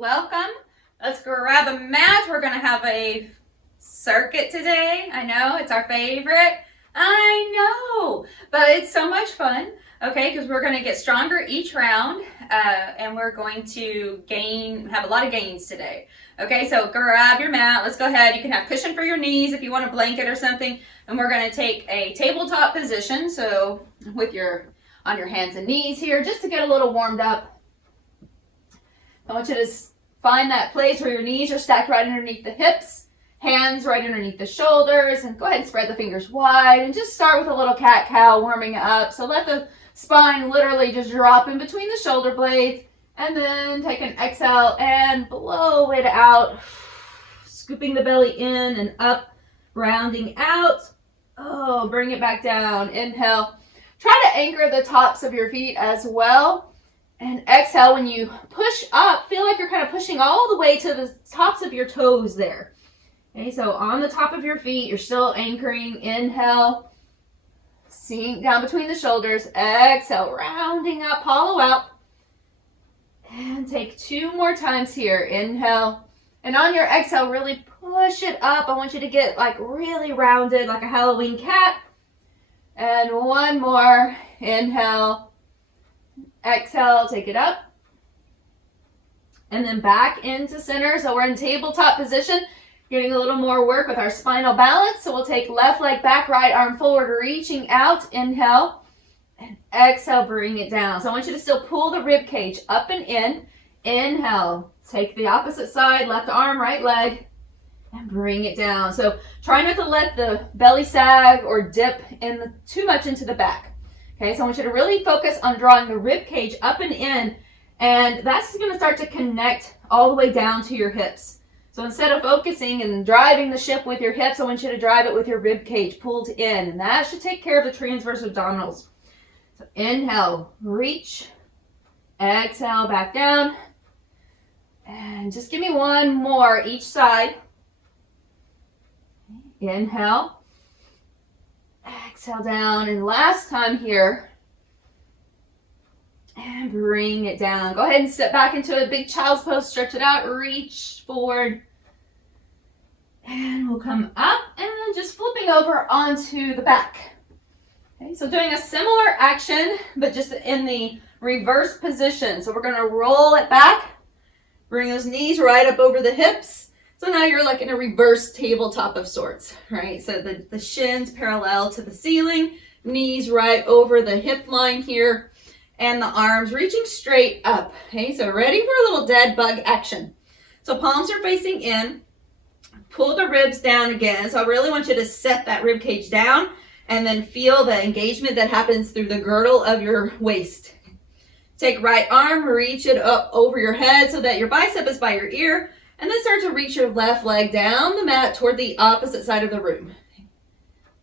welcome. Let's grab a mat. We're going to have a circuit today. I know, it's our favorite. I know, but it's so much fun, okay, because we're going to get stronger each round, and we're going to have a lot of gains today. Okay, so grab your mat. Let's go ahead. You can have cushion for your knees if you want a blanket or something, and we're going to take a tabletop position, so on your hands and knees here, just to get a little warmed up. I want you to find that place where your knees are stacked right underneath the hips, hands right underneath the shoulders, and go ahead and spread the fingers wide and just start with a little cat-cow warming up. So let the spine literally just drop in between the shoulder blades, and then take an exhale and blow it out, scooping the belly in and up, rounding out. Oh, bring it back down. Inhale. Try to anchor the tops of your feet as well. And exhale, when you push up, feel like you're kind of pushing all the way to the tops of your toes there. Okay, so on the top of your feet, you're still anchoring. Inhale, sink down between the shoulders. Exhale, rounding up, hollow out. And take 2 more times here. Inhale. And on your exhale, really push it up. I want you to get like really rounded, like a Halloween cat. And 1 more. Inhale. Exhale, take it up. And then back into center. So we're in tabletop position, getting a little more work with our spinal balance. So we'll take left leg back, right arm forward, reaching out. Inhale. And exhale, bring it down. So I want you to still pull the rib cage up and in. Inhale. Take the opposite side, left arm, right leg, and bring it down. So try not to let the belly sag or dip too much into the back. Okay, so I want you to really focus on drawing the rib cage up and in, and that's going to start to connect all the way down to your hips. So instead of focusing and driving the ship with your hips, I want you to drive it with your rib cage pulled in, and that should take care of the transverse abdominals. So inhale, reach, exhale, back down, and just give me 1 more each side. Inhale. Exhale down, and last time here, and bring it down. Go ahead and sit back into a big child's pose, stretch it out, reach forward, and we'll come up, and then just flipping over onto the back. Okay, so doing a similar action, but just in the reverse position. So we're going to roll it back, bring those knees right up over the hips. So now you're like in a reverse tabletop of sorts, right? So the shins parallel to the ceiling, knees right over the hip line here, and the arms reaching straight up. Okay, so ready for a little dead bug action. So palms are facing in, pull the ribs down again. So I really want you to set that rib cage down and then feel the engagement that happens through the girdle of your waist. Take right arm, reach it up over your head so that your bicep is by your ear. And then start to reach your left leg down the mat toward the opposite side of the room.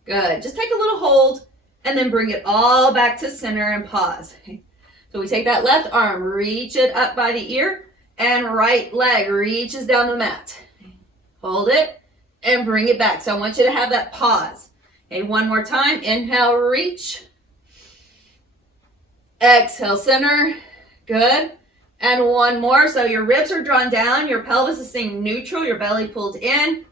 Good. Just take a little hold and then bring it all back to center and pause. So we take that left arm, reach it up by the ear, and right leg reaches down the mat. Hold it and bring it back. So I want you to have that pause. Okay, 1 more time. Inhale, reach. Exhale, center. Good. And 1 more. So your ribs are drawn down, your pelvis is staying neutral, your belly pulled in,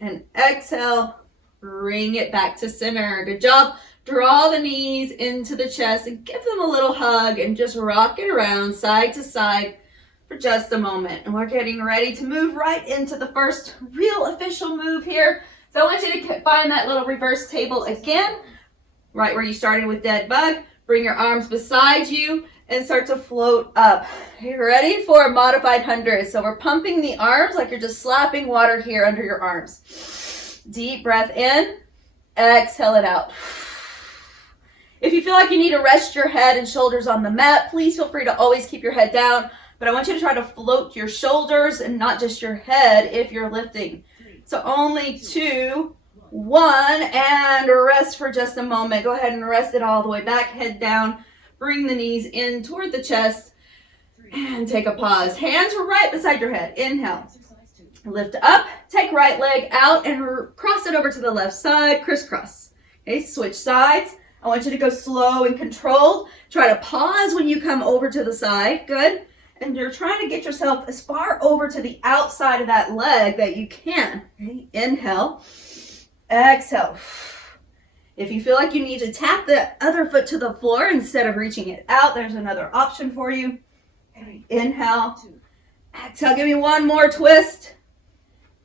and exhale, bring it back to center. Good job. Draw the knees into the chest and give them a little hug and just rock it around side to side for just a moment. And we're getting ready to move right into the first real official move here. So I want you to find that little reverse table again, right where you started with dead bug. Bring your arms beside you and start to float up. Are you ready for a modified 100? So we're pumping the arms like you're just slapping water here under your arms. Deep breath in, exhale it out. If you feel like you need to rest your head and shoulders on the mat, please feel free to always keep your head down. But I want you to try to float your shoulders and not just your head if you're lifting. So only 2, 1, and rest for just a moment. Go ahead and rest it all the way back, head down. Bring the knees in toward the chest and take a pause. Hands are right beside your head. Inhale. Lift up. Take right leg out and cross it over to the left side. Crisscross. Okay, switch sides. I want you to go slow and controlled. Try to pause when you come over to the side. Good. and you're trying to get yourself as far over to the outside of that leg that you can. Okay? Inhale, exhale. If you feel like you need to tap the other foot to the floor instead of reaching it out, there's another option for you. Inhale, exhale, give me one more twist,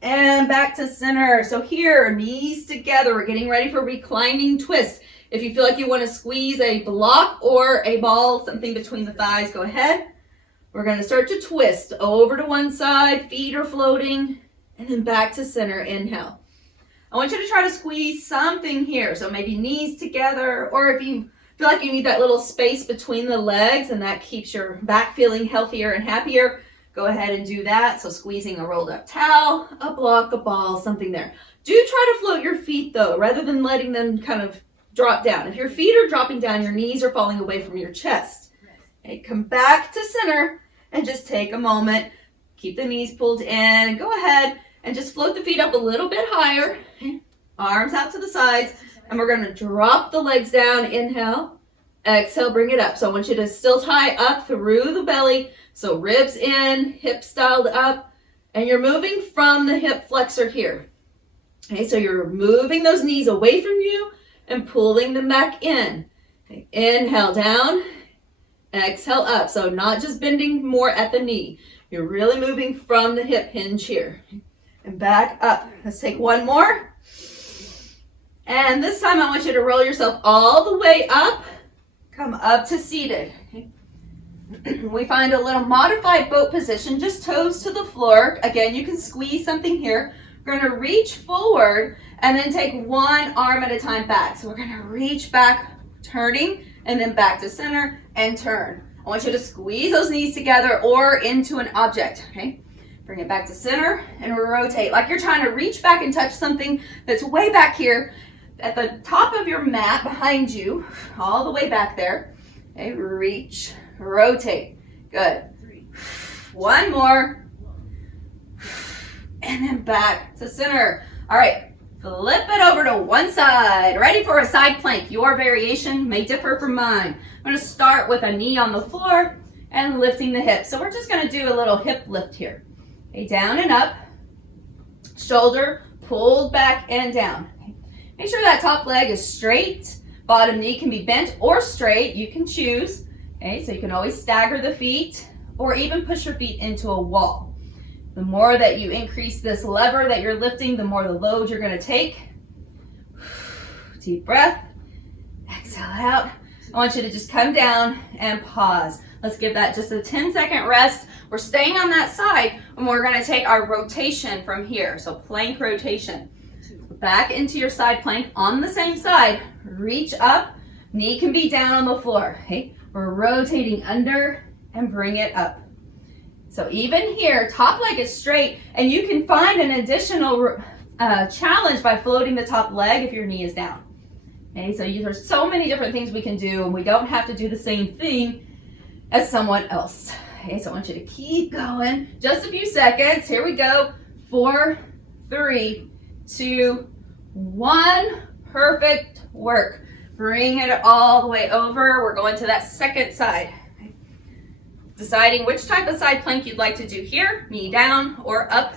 and back to center. So here, knees together, we're getting ready for reclining twist. If you feel like you want to squeeze a block or a ball, something between the thighs, go ahead. We're going to start to twist over to one side, feet are floating, and then back to center. Inhale. I want you to try to squeeze something here. So maybe knees together, or if you feel like you need that little space between the legs and that keeps your back feeling healthier and happier, go ahead and do that. So squeezing a rolled up towel, a block, a ball, something there. Do try to float your feet though, rather than letting them kind of drop down. If your feet are dropping down, your knees are falling away from your chest. Okay, come back to center and just take a moment. Keep the knees pulled in. Go ahead and just float the feet up a little bit higher. Arms out to the sides. And we're going to drop the legs down. Inhale. Exhale, bring it up. So I want you to still tie up through the belly. So ribs in, hips dialed up. And you're moving from the hip flexor here. Okay, so you're moving those knees away from you and pulling them back in. Okay, inhale down. Exhale up. So not just bending more at the knee. You're really moving from the hip hinge here. And back up. Let's take one more. And this time I want you to roll yourself all the way up. Come up to seated. Okay. We find a little modified boat position, just toes to the floor. Again, you can squeeze something here. We're going to reach forward and then take one arm at a time back. So we're going to reach back, turning, and then back to center and turn. I want you to squeeze those knees together or into an object. Okay. Bring it back to center and rotate like you're trying to reach back and touch something that's way back here at the top of your mat behind you, all the way back there. Okay, reach, rotate. Good. One more. And then back to center. All right, flip it over to one side. Ready for a side plank. Your variation may differ from mine. I'm going to start with a knee on the floor and lifting the hips. So we're just going to do a little hip lift here. Okay, down and up. Shoulder pulled back and down. Okay. Make sure that top leg is straight. Bottom knee can be bent or straight. You can choose. Okay, so you can always stagger the feet or even push your feet into a wall. The more that you increase this lever that you're lifting, the more the load you're going to take. Deep breath. Exhale out. I want you to just come down and pause. Let's give that just a 10-second rest. We're staying on that side and we're going to take our rotation from here. So plank rotation. Back into your side plank on the same side. Reach up. Knee can be down on the floor. Okay? We're rotating under and bring it up. So even here, top leg is straight, and you can find an additional challenge by floating the top leg if your knee is down. Okay, so there's so many different things we can do, and we don't have to do the same thing as someone else. Okay, so I want you to keep going. Just a few seconds. Here we go. 4, 3, 2, 1. Perfect work. Bring it all the way over. We're going to that second side. Deciding which type of side plank you'd like to do here, knee down or up,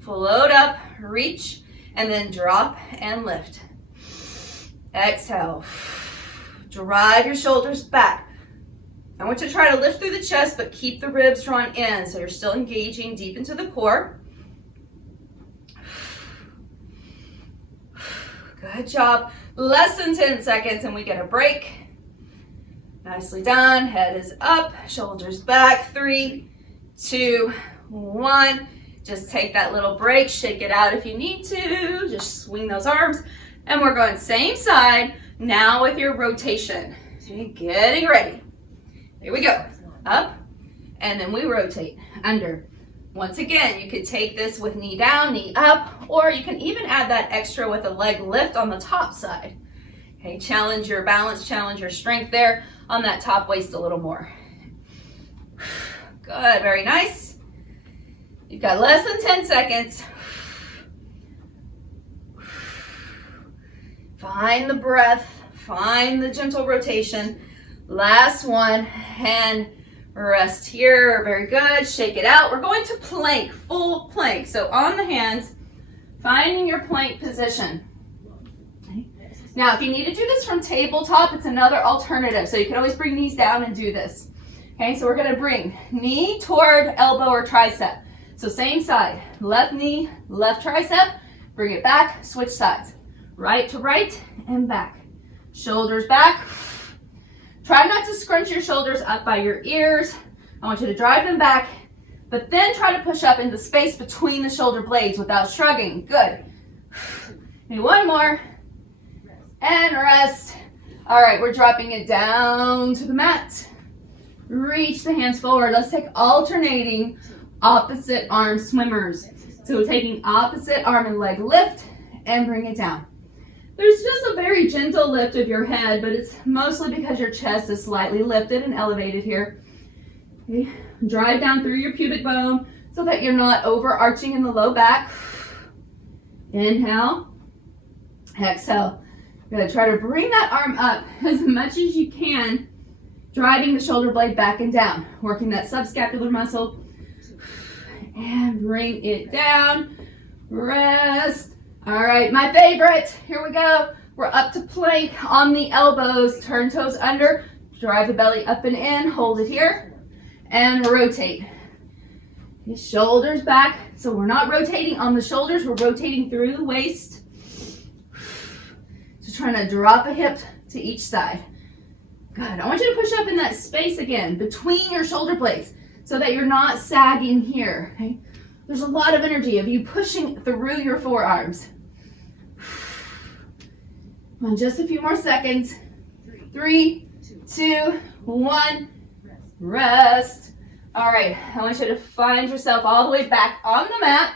float up, reach, and then drop and lift. Exhale. Drive your shoulders back. I want you to try to lift through the chest, but keep the ribs drawn in so you're still engaging deep into the core. Good job. Less than 10 seconds and we get a break. Nicely done. Head is up, shoulders back. 3, 2, 1. Just take that little break. Shake it out if you need to. Just swing those arms. And we're going same side now with your rotation. Okay, getting ready. Here we go. Up, and then we rotate. Under. Once again, you could take this with knee down, knee up, or you can even add that extra with a leg lift on the top side. Okay, challenge your balance, challenge your strength there on that top waist a little more. Good, very nice. You've got less than 10 seconds. Find the breath, find the gentle rotation. Last one, and Rest here, very good. Shake it out. We're going to plank, full plank. So on the hands, finding your plank position. Okay. Now, if you need to do this from tabletop, it's another alternative. So you can always bring knees down and do this. Okay, so we're gonna bring knee toward elbow or tricep. So same side, left knee, left tricep, bring it back, switch sides. Right to right and back. Shoulders back. Try not to scrunch your shoulders up by your ears. I want you to drive them back, but then try to push up into space between the shoulder blades without shrugging. Good. Maybe one more. And rest. All right, we're dropping it down to the mat. Reach the hands forward. Let's take alternating opposite arm swimmers. So we're taking opposite arm and leg lift and bring it down. There's just a very gentle lift of your head, but it's mostly because your chest is slightly lifted and elevated here. Okay. Drive down through your pubic bone so that you're not overarching in the low back. Inhale. Exhale. You're going to try to bring that arm up as much as you can, driving the shoulder blade back and down, working that subscapular muscle. And bring it down. Rest. All right, my favorite. Here we go. We're up to plank on the elbows. Turn toes under. Drive the belly up and in. Hold it here. And rotate. Okay, shoulders back. So we're not rotating on the shoulders. We're rotating through the waist. Just trying to drop a hip to each side. Good. I want you to push up in that space again between your shoulder blades so that you're not sagging here. Okay? There's a lot of energy of you pushing through your forearms. Come on, just a few more seconds. 3, 2, 1. Rest. All right, I want you to find yourself all the way back on the mat.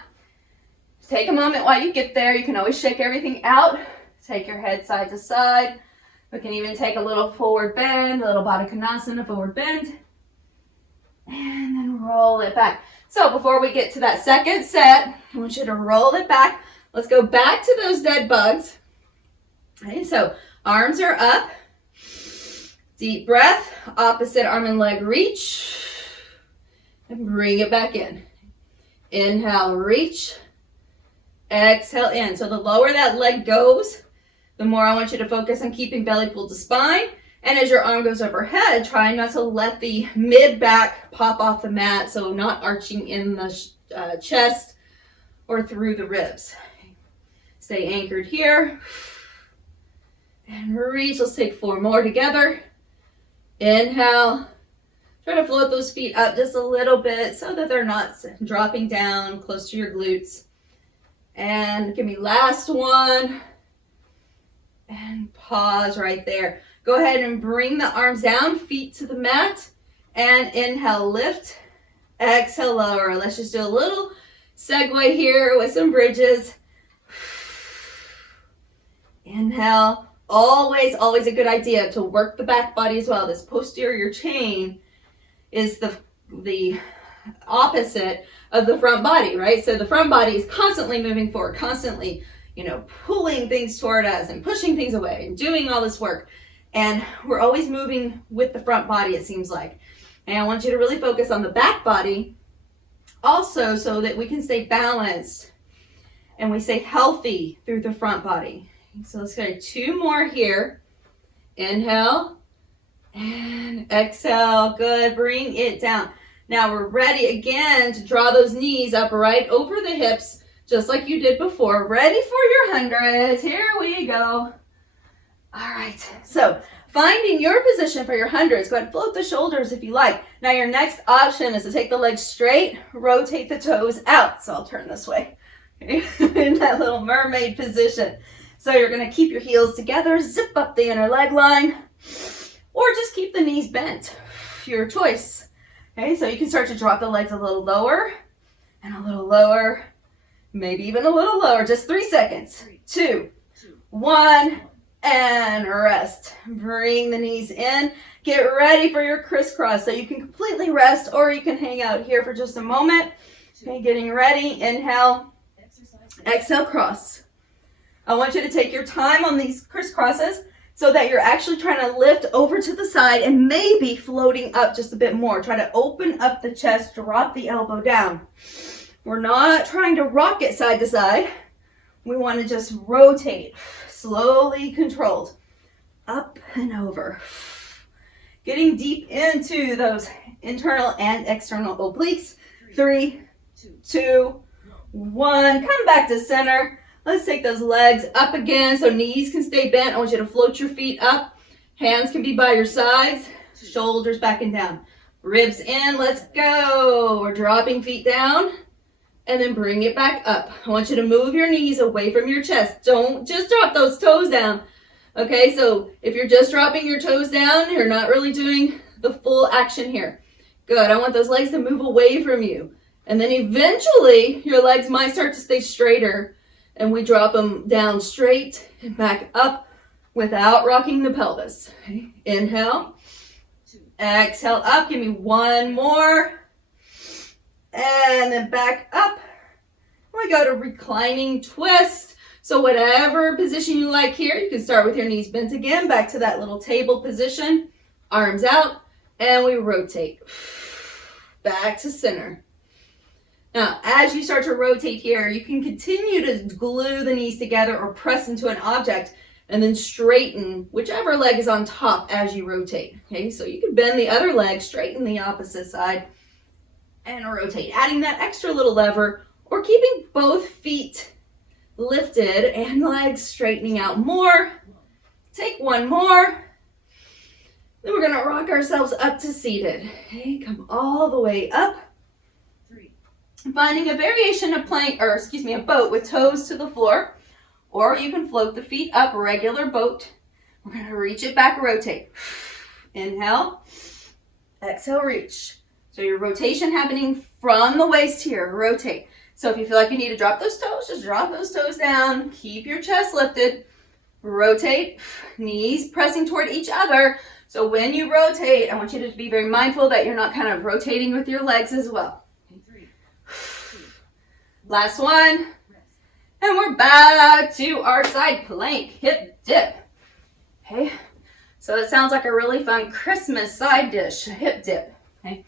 Take a moment while you get there. You can always shake everything out. Take your head side to side. We can even take a little forward bend, a little Baddha Konasana forward bend. And then roll it back. So before we get to that second set, I want you to roll it back. Let's go back to those dead bugs. Okay, so arms are up. Deep breath. Opposite arm and leg reach. And bring it back in. Inhale, reach. Exhale, in. So the lower that leg goes, the more I want you to focus on keeping belly pulled to spine. And as your arm goes overhead, try not to let the mid-back pop off the mat, so not arching in the chest or through the ribs. Stay anchored here. And reach. Let's take 4 more together. Inhale. Try to float those feet up just a little bit so that they're not dropping down close to your glutes. And give me last one. And pause right there. Go ahead and bring the arms down, feet to the mat. And inhale, lift. Exhale, lower. Let's just do a little segue here with some bridges. Inhale. Always a good idea to work the back body as well. This posterior chain is the opposite of the front body, right? So the front body is constantly moving forward, constantly, pulling things toward us and pushing things away and doing all this work. And we're always moving with the front body, it seems like. And I want you to really focus on the back body also so that we can stay balanced and we stay healthy through the front body. So let's go 2 more here. Inhale and exhale. Good. Bring it down. Now we're ready again to draw those knees up right over the hips, just like you did before. Ready for your 100s. Here we go. All right. So finding your position for your 100s, go ahead and float the shoulders if you like. Now your next option is to take the legs straight, rotate the toes out. So I'll turn this way. Okay. In that little mermaid position. So you're going to keep your heels together, zip up the inner leg line, or just keep the knees bent. Your choice. Okay, so you can start to drop the legs a little lower and a little lower, maybe even a little lower. Just 3 seconds. 2, 1, and rest. Bring the knees in. Get ready for your crisscross. So you can completely rest or you can hang out here for just a moment. Okay, getting ready. Inhale. Exhale, cross. I want you to take your time on these crisscrosses. so that you're actually trying to lift over to the side and maybe floating up just a bit more. Try to open up the chest, drop the elbow down. We're not trying to rock it side to side. We want to just rotate, slowly controlled, up and over. Getting deep into those internal and external obliques. 3, 2, 1. Come back to center. Let's take those legs up again so knees can stay bent. I want you to float your feet up. Hands can be by your sides. Shoulders back and down. Ribs in. Let's go. We're dropping feet down. And then bring it back up. I want you to move your knees away from your chest. Don't just drop those toes down. Okay, so if you're just dropping your toes down, you're not really doing the full action here. Good. I want those legs to move away from you. And then eventually, your legs might start to stay straighter. And we drop them down straight and back up without rocking the pelvis. Okay. Inhale. Exhale up. Give me one more. And then back up. We go to reclining twist. So whatever position you like here, you can start with your knees bent again. Back to that little table position. Arms out. And we rotate. Back to center. Now, as you start to rotate here, you can continue to glue the knees together or press into an object and then straighten whichever leg is on top as you rotate. Okay, so you can bend the other leg, straighten the opposite side, and rotate. Adding that extra little lever or keeping both feet lifted and legs straightening out more. Take one more. Then we're going to rock ourselves up to seated. Okay, come all the way up. Finding a variation of plank, or excuse me, a boat with toes to the floor, or you can float the feet up, regular boat. We're going to reach it back, rotate. Inhale, exhale, reach. So your rotation happening from the waist here, rotate. So if you feel like you need to drop those toes, just drop those toes down. Keep your chest lifted. Rotate, knees pressing toward each other. So when you rotate, I want you to be very mindful that you're not kind of rotating with your legs as well. Last one. And we're back to our side plank, hip dip. Okay, so it sounds like a really fun Christmas side dish, a hip dip. Okay,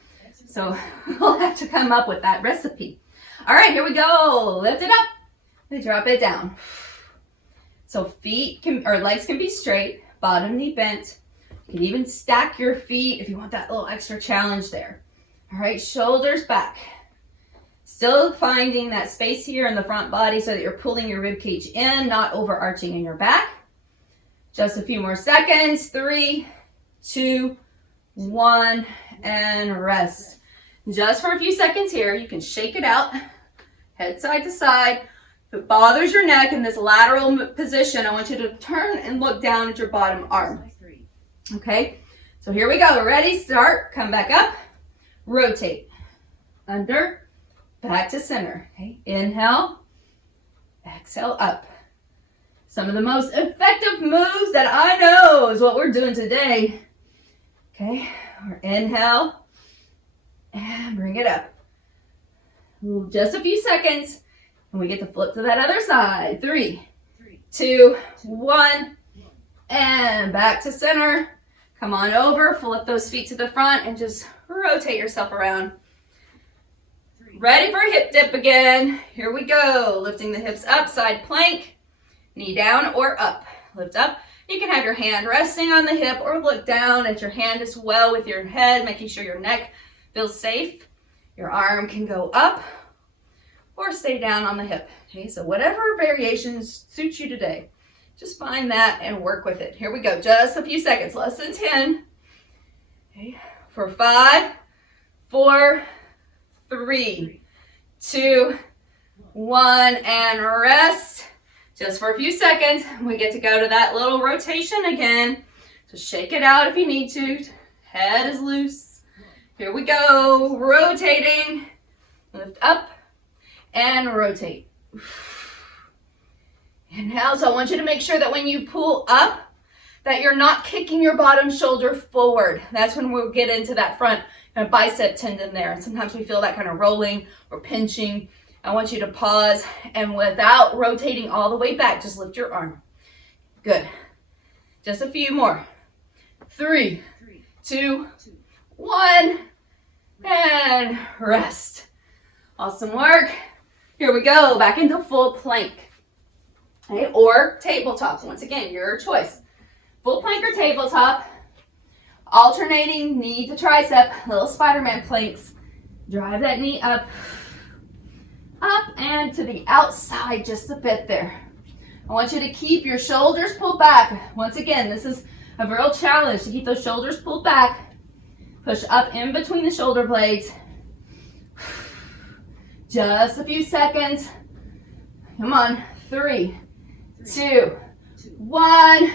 so we'll have to come up with that recipe. All right, here we go. Lift it up and drop it down. So feet can, or legs can be straight, bottom knee bent. You can even stack your feet if you want that little extra challenge there. All right, shoulders back. Still finding that space here in the front body so that you're pulling your rib cage in, not overarching in your back. Just a few more seconds. 3, 2, 1, and rest. Just for a few seconds here. You can shake it out, head side to side. If it bothers your neck in this lateral position, I want you to turn and look down at your bottom arm. Okay, so here we go. Ready? Start. Come back up. Rotate. Under. Back to center. Okay. Inhale. Exhale up. Some of the most effective moves that I know is what we're doing today. Okay. Or inhale. And bring it up. Just a few seconds. And we get to flip to that other side. 3, 2, 1. And back to center. Come on over. Flip those feet to the front and just rotate yourself around. Ready for a hip dip again. Here we go. Lifting the hips up, side plank. Knee down or up. Lift up. You can have your hand resting on the hip or look down at your hand as well with your head, making sure your neck feels safe. Your arm can go up or stay down on the hip. Okay, so whatever variations suit you today, just find that and work with it. Here we go. Just a few seconds, less than 10. Okay, for 5, 4, 3, 2, 1, and rest. Just for a few seconds. We get to go to that little rotation again. So shake it out if you need to. Head is loose. Here we go. Rotating. Lift up and rotate. Inhale. So I want you to make sure that when you pull up, that you're not kicking your bottom shoulder forward. That's when we'll get into that front kind of bicep tendon there. And sometimes we feel that kind of rolling or pinching. I want you to pause and without rotating all the way back, just lift your arm. Good. Just a few more. 3, 2, 1, and rest. Awesome work. Here we go, back into full plank. Okay, or tabletop. Once again, your choice. Full plank or tabletop. Alternating knee to tricep, little Spider-Man planks. Drive that knee up, and to the outside just a bit there. I want you to keep your shoulders pulled back. Once again, this is a real challenge to keep those shoulders pulled back. Push up in between the shoulder blades. Just a few seconds. Come on. 3, 2, 1.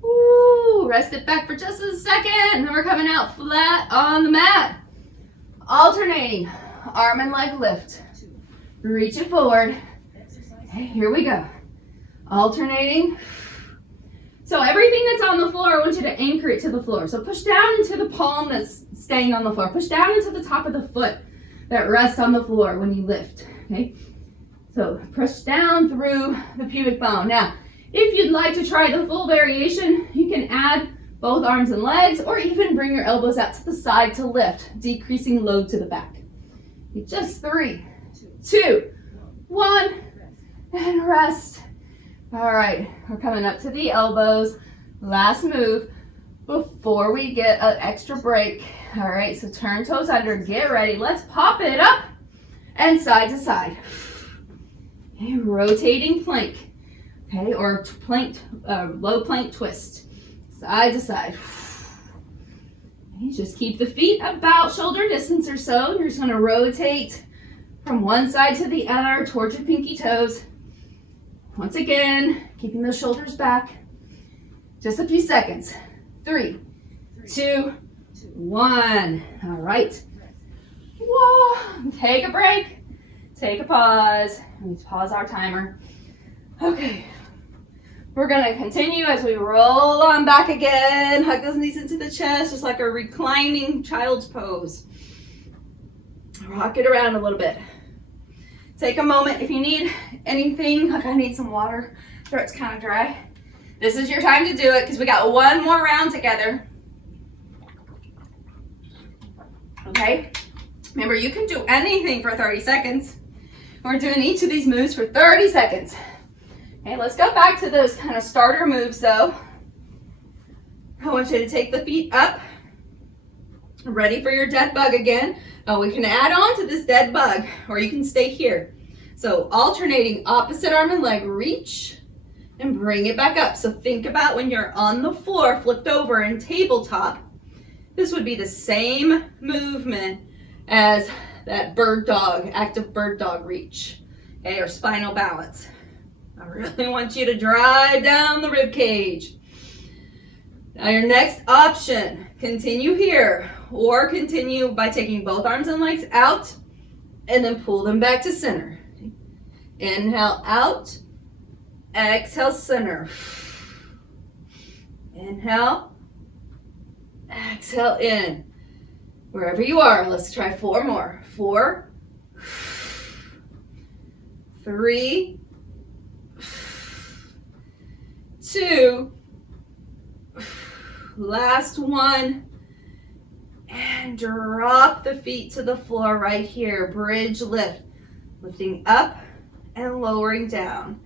Woo. Rest it back for just a second. And then we're coming out flat on the mat. Alternating. Arm and leg lift. Reach it forward. Okay, here we go. Alternating. So everything that's on the floor, I want you to anchor it to the floor. So push down into the palm that's staying on the floor. Push down into the top of the foot that rests on the floor when you lift. Okay. So push down through the pubic bone. Now, if you'd like to try the full variation, you can add both arms and legs, or even bring your elbows out to the side to lift, decreasing load to the back. Just 3, 2, 1, and rest. All right, we're coming up to the elbows. Last move before we get an extra break. All right, so turn toes under, get ready. Let's pop it up and side to side. Okay, rotating plank, okay, or plank, low plank twist, side to side. Okay, just keep the feet about shoulder distance or so. You're just gonna rotate from one side to the other towards your pinky toes. Once again, keeping those shoulders back. Just a few seconds. 3, 2, 1. All right. Whoa. Take a break. Take a pause. Let's pause our timer. Okay. We're going to continue as we roll on back again. Hug those knees into the chest, just like a reclining child's pose. Rock it around a little bit. Take a moment if you need anything, like I need some water, throat's kind of dry. This is your time to do it because we got one more round together. Okay? Remember, you can do anything for 30 seconds. We're doing each of these moves for 30 seconds. Okay, let's go back to those kind of starter moves though. I want you to take the feet up. Ready for your dead bug again. Oh, we can add on to this dead bug, or you can stay here. So alternating opposite arm and leg, reach and bring it back up. So think about when you're on the floor, flipped over in tabletop, this would be the same movement as that bird dog, active bird dog reach, okay, or spinal balance. I really want you to drive down the rib cage. Now your next option, continue here, or continue by taking both arms and legs out and then pull them back to center. Inhale out, exhale center. Inhale, exhale in. Wherever you are, let's try 4 more. 4, 3, 2, last one, and drop the feet to the floor right here. Bridge lift, lifting up and lowering down.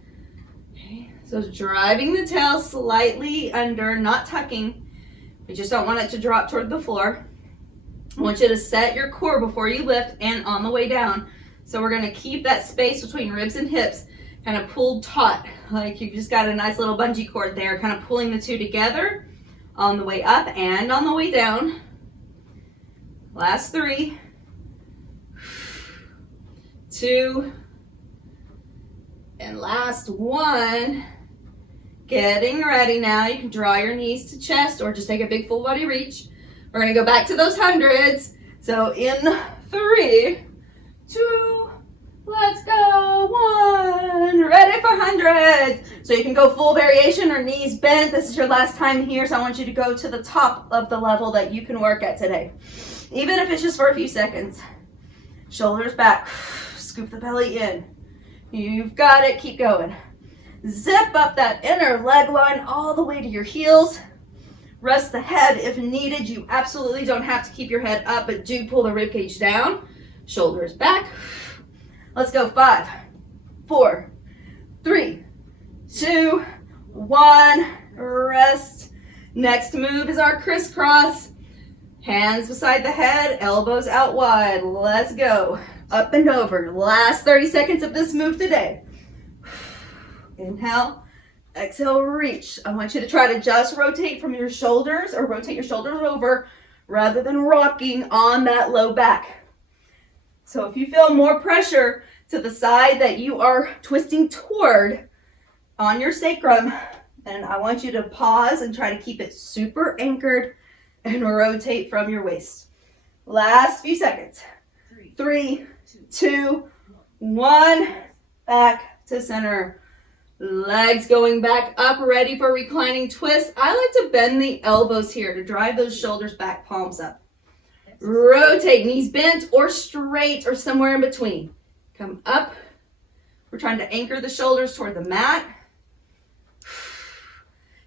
Okay, so driving the tail slightly under, not tucking. We just don't want it to drop toward the floor. I want you to set your core before you lift and on the way down. So we're gonna keep that space between ribs and hips kind of pulled taut, like you've just got a nice little bungee cord there, kind of pulling the two together on the way up and on the way down. Last 3, 2, and last 1. Getting ready now. You can draw your knees to chest or just take a big full body reach. We're gonna go back to those hundreds. So in 3, 2, let's go, 1. Ready for hundreds. So you can go full variation or knees bent. This is your last time here, so I want you to go to the top of the level that you can work at today. Even if it's just for a few seconds. Shoulders back, scoop the belly in. You've got it, keep going. Zip up that inner leg line all the way to your heels. Rest the head if needed. You absolutely don't have to keep your head up, but do pull the rib cage down. Shoulders back. Let's go. 5, 4, 3, 2, 1. Rest. Next move is our crisscross. Hands beside the head, elbows out wide. Let's go. Up and over. Last 30 seconds of this move today. Inhale. Exhale, reach. I want you to try to just rotate from your shoulders or rotate your shoulders over rather than rocking on that low back. So if you feel more pressure to the side that you are twisting toward on your sacrum, then I want you to pause and try to keep it super anchored and rotate from your waist. Last few seconds. 3, 2, 1. Back to center. Legs going back up, ready for reclining twist. I like to bend the elbows here to drive those shoulders back, palms up. Rotate, knees bent or straight or somewhere in between. Come up. We're trying to anchor the shoulders toward the mat.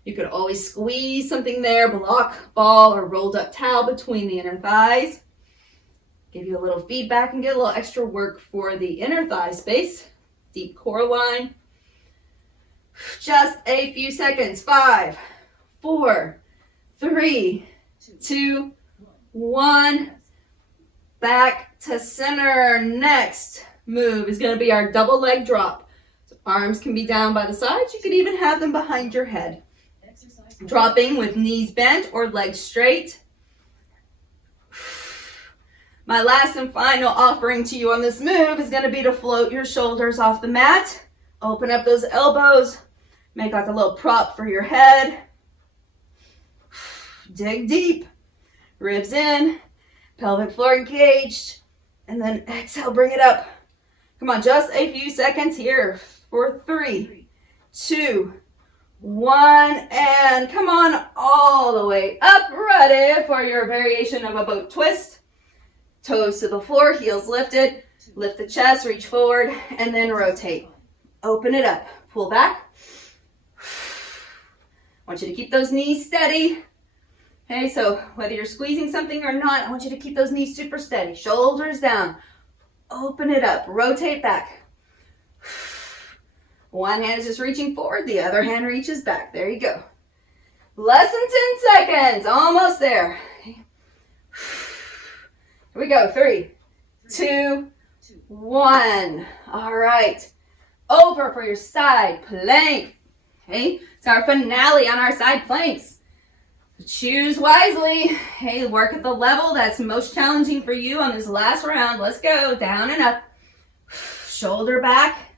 You could always squeeze something there, block, ball, or rolled up towel between the inner thighs. Give you a little feedback and get a little extra work for the inner thigh space. Deep core line. Just a few seconds. 5, 4, 3, 2, 1. Back to center. Next move is going to be our double leg drop. So arms can be down by the sides. You could even have them behind your head. Dropping with knees bent or legs straight. My last and final offering to you on this move is going to be to float your shoulders off the mat. Open up those elbows. Make like a little prop for your head. Dig deep. Ribs in. Pelvic floor engaged. And then exhale, bring it up. Come on, just a few seconds here. For 3, 2, 1. And come on all the way up. Ready for your variation of a boat twist. Toes to the floor, heels lifted. Lift the chest, reach forward, and then rotate. Open it up. Pull back. I want you to keep those knees steady. Okay, so whether you're squeezing something or not, I want you to keep those knees super steady. Shoulders down. Open it up. Rotate back. One hand is just reaching forward. The other hand reaches back. There you go. Less than 10 seconds. Almost there. Okay. Here we go. 3, 2, 1. All right. Over for your side plank. Okay, it's our finale on our side planks. Choose wisely. Hey, work at the level that's most challenging for you on this last round. Let's go. Down and up. Shoulder back.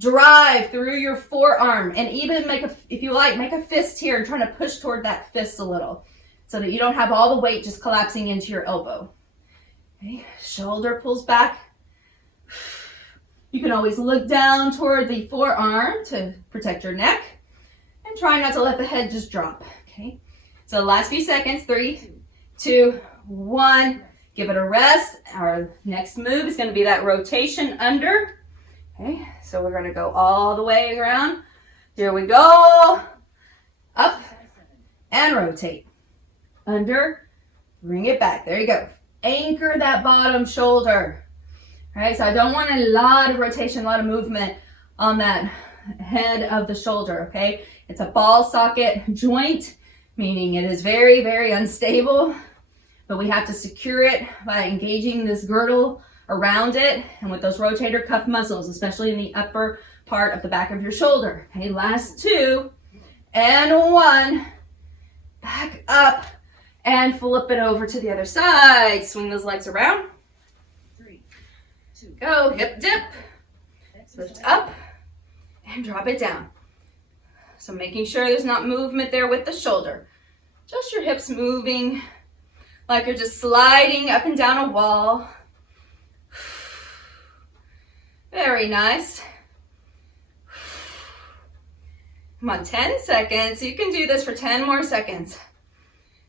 Drive through your forearm. And even if you like, make a fist here and trying to push toward that fist a little so that you don't have all the weight just collapsing into your elbow. Okay, shoulder pulls back. You can always look down toward the forearm to protect your neck and try not to let the head just drop, okay? So last few seconds, 3, 2, 1. Give it a rest. Our next move is going to be that rotation under, okay? So we're going to go all the way around. Here we go. Up and rotate. Under, bring it back. There you go. Anchor that bottom shoulder. All right, so I don't want a lot of rotation, a lot of movement on that head of the shoulder, okay? It's a ball socket joint, meaning it is very, very unstable, but we have to secure it by engaging this girdle around it and with those rotator cuff muscles, especially in the upper part of the back of your shoulder. Okay, last 2 and 1. Back up and flip it over to the other side. Swing those legs around. Go, hip dip, lift up, and drop it down. So making sure there's not movement there with the shoulder. Just your hips moving like you're just sliding up and down a wall. Very nice. Come on, 10 seconds. You can do this for 10 more seconds.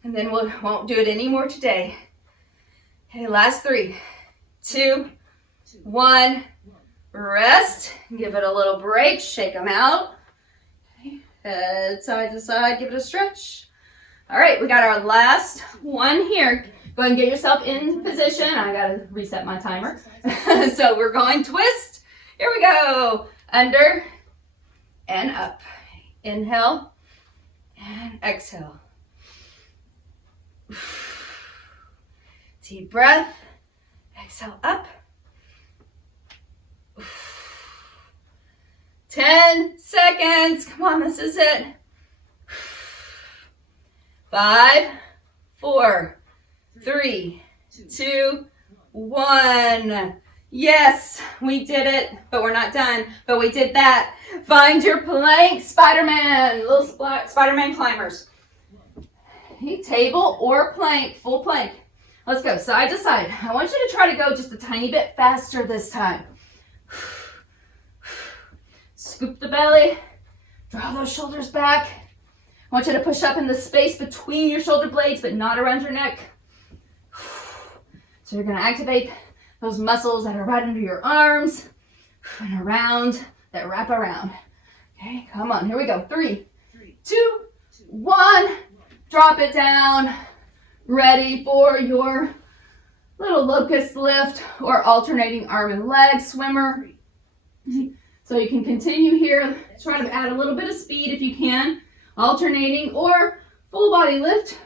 And then we won't do it anymore today. Okay, last 3, 2, 1. Rest. Give it a little break. Shake them out. Head side to side, give it a stretch. All right, we got our last one here. Go ahead and get yourself in position. I gotta reset my timer. So we're going twist. Here we go. Under and up. Inhale and exhale. Deep breath. Exhale up. 10 seconds. Come on, this is it. 5, 4, 3, 2, 1. Yes, we did it, but we're not done. But we did that. Find your plank, Spider-Man. Little Spider-Man climbers. Okay, table or plank, full plank. Let's go side to side. I want you to try to go just a tiny bit faster this time. Scoop the belly. Draw those shoulders back. I want you to push up in the space between your shoulder blades, but not around your neck. So you're going to activate those muscles that are right under your arms and around, that wrap around. Okay, come on, here we go. 3, 2, 1. Drop it down. Ready for your little locust lift or alternating arm and leg swimmer. So you can continue here. Try to add a little bit of speed if you can. Alternating or full body lift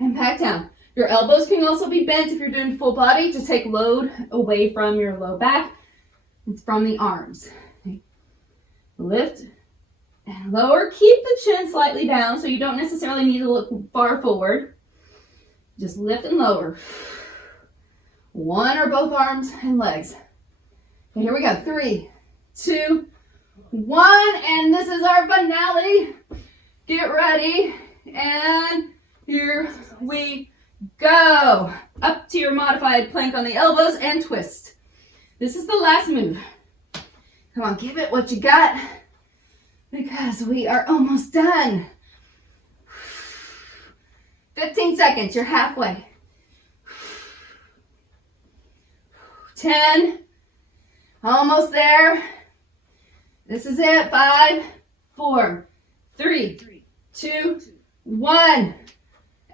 and back down. Your elbows can also be bent if you're doing full body to take load away from your low back. It's from the arms. Okay. Lift and lower. Keep the chin slightly down so you don't necessarily need to look far forward. Just lift and lower. One or both arms and legs. Okay, here we go. 3, 2, 1. And this is our finale. Get ready. And here we go. Up to your modified plank on the elbows and twist. This is the last move. Come on, give it what you got because we are almost done. 15 seconds, you're halfway. 10, almost there. This is it. 5, 4, 3, 2, 1.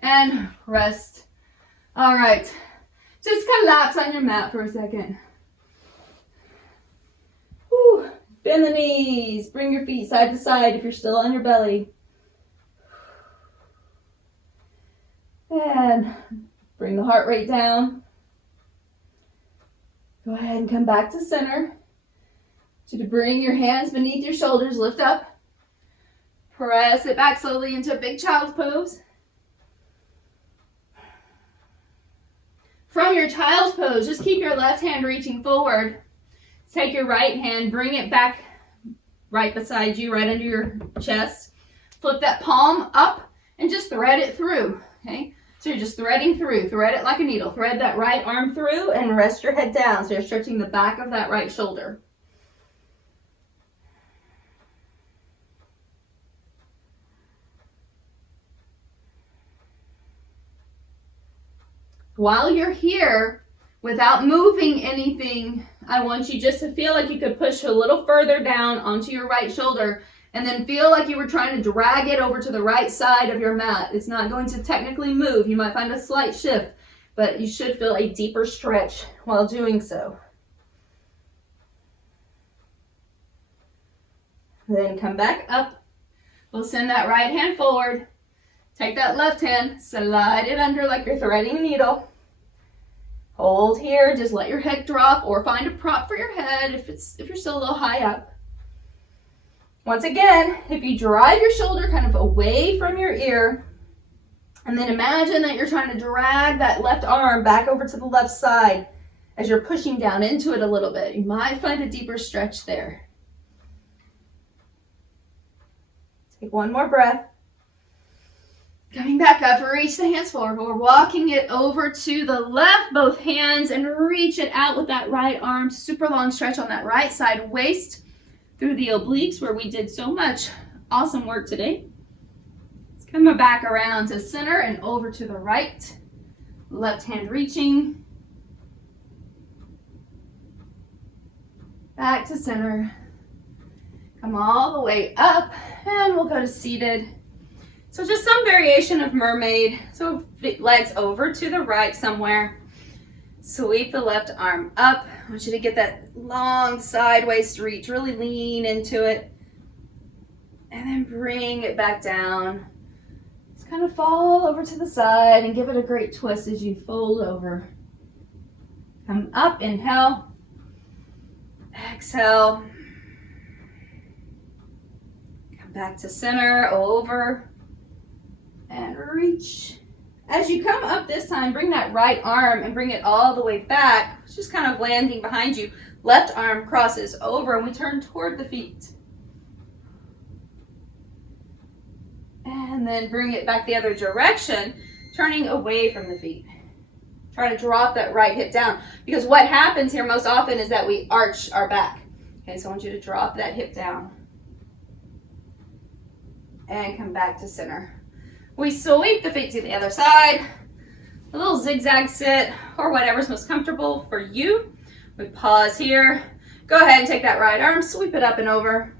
And rest. All right. Just collapse on your mat for a second. Whew. Bend the knees. Bring your feet side to side if you're still on your belly. And bring the heart rate down. Go ahead and come back to center. To bring your hands beneath your shoulders, lift up. Press it back slowly into a big child's pose. From your child's pose, just keep your left hand reaching forward. Take your right hand, bring it back right beside you, right under your chest. Flip that palm up and just thread it through, okay? So you're just threading through. Thread it like a needle. Thread that right arm through and rest your head down. So you're stretching the back of that right shoulder. While you're here, without moving anything, I want you just to feel like you could push a little further down onto your right shoulder and then feel like you were trying to drag it over to the right side of your mat. It's not going to technically move. You might find a slight shift, but you should feel a deeper stretch while doing so. Then come back up. We'll send that right hand forward. Take that left hand, slide it under like you're threading a needle. Hold here, just let your head drop or find a prop for your head if you're still a little high up. Once again, if you drive your shoulder kind of away from your ear, and then imagine that you're trying to drag that left arm back over to the left side as you're pushing down into it a little bit. You might find a deeper stretch there. Take one more breath. Coming back up, reach the hands forward. We're walking it over to the left, both hands, and reach it out with that right arm. Super long stretch on that right side waist through the obliques where we did so much awesome work today. Let's come back around to center and over to the right. Left hand reaching. Back to center. Come all the way up, and we'll go to seated. So just some variation of mermaid. So legs over to the right somewhere. Sweep the left arm up. I want you to get that long sideways reach. Really lean into it. And then bring it back down. Just kind of fall over to the side and give it a great twist as you fold over. Come up, inhale. Exhale. Come back to center, over, and reach. As you come up this time, bring that right arm and bring it all the way back. It's just kind of landing behind you. Left arm crosses over and we turn toward the feet. And then bring it back the other direction, turning away from the feet. Try to drop that right hip down, because what happens here most often is that we arch our back. Okay, so I want you to drop that hip down. And come back to center. We sweep the feet to the other side. A little zigzag sit, or whatever's most comfortable for you. We pause here. Go ahead and take that right arm, sweep it up and over.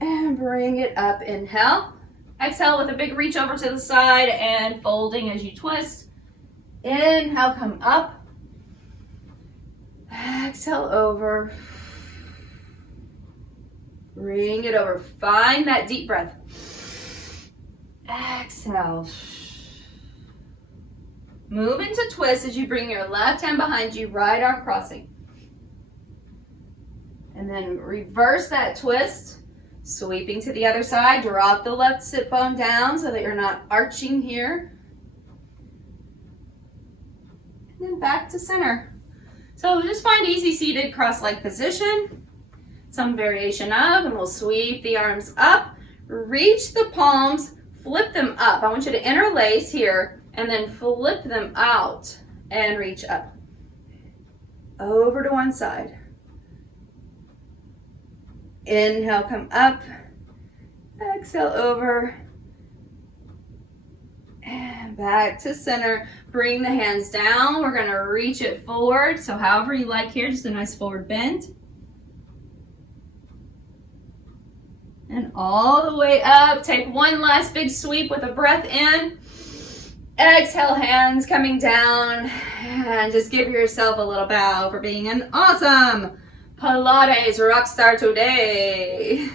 And bring it up, inhale. Exhale with a big reach over to the side and folding as you twist. Inhale, come up. Exhale, over. Bring it over. Find that deep breath. Exhale. Move into twist as you bring your left hand behind you, right arm crossing. And then reverse that twist. Sweeping to the other side, drop the left sit bone down so that you're not arching here. And then back to center. So just find easy seated cross-leg position, some variation of, and we'll sweep the arms up, reach the palms, flip them up. I want you to interlace here and then flip them out and reach up. Over to one side. Inhale, come up. Exhale, over. And back to center. Bring the hands down. We're going to reach it forward. So however you like here, just a nice forward bend. And all the way up. Take one last big sweep with a breath in. Exhale, hands coming down. And just give yourself a little bow for being an awesome Pilates rock star today.